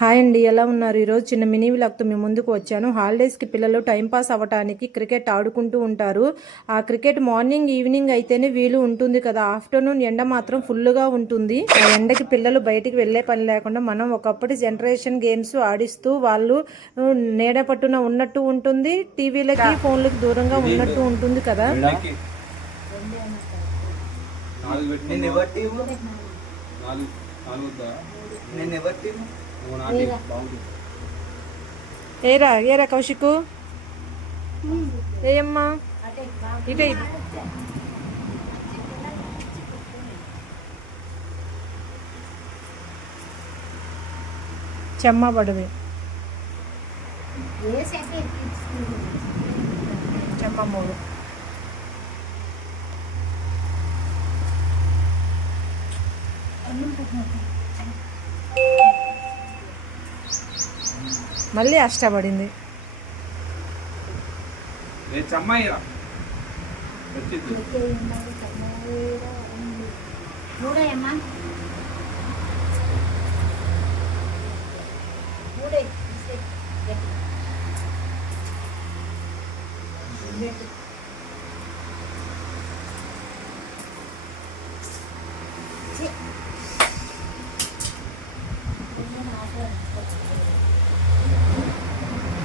Hi అండి, ఎలా ఉన్నారు? ఈరోజు చిన్న మినీ వ్లాగ్తో మీ ముందుకు వచ్చాను. హాలిడేస్కి పిల్లలు టైంపాస్ అవ్వటానికి క్రికెట్ ఆడుకుంటూ ఉంటారు. ఆ క్రికెట్ మార్నింగ్ ఈవినింగ్ అయితేనే వీలు ఉంటుంది కదా. ఆఫ్టర్నూన్ ఎండ మాత్రం ఫుల్గా ఉంటుంది. ఆ ఎండకి పిల్లలు బయటికి వెళ్ళే పని లేకుండా మనం ఒకప్పటి జనరేషన్ గేమ్స్ ఆడిస్తూ వాళ్ళు నీడ పట్టున ఉన్నట్టు ఉంటుంది, టీవీలకి ఫోన్లకి దూరంగా ఉన్నట్టు ఉంటుంది కదా. ఏరా ఏరా కౌశికు, ఏయమ్మా ఇటే చెమ్మ పడవి చెమ్మ మూడు మళ్ళీ అష్టపడింది.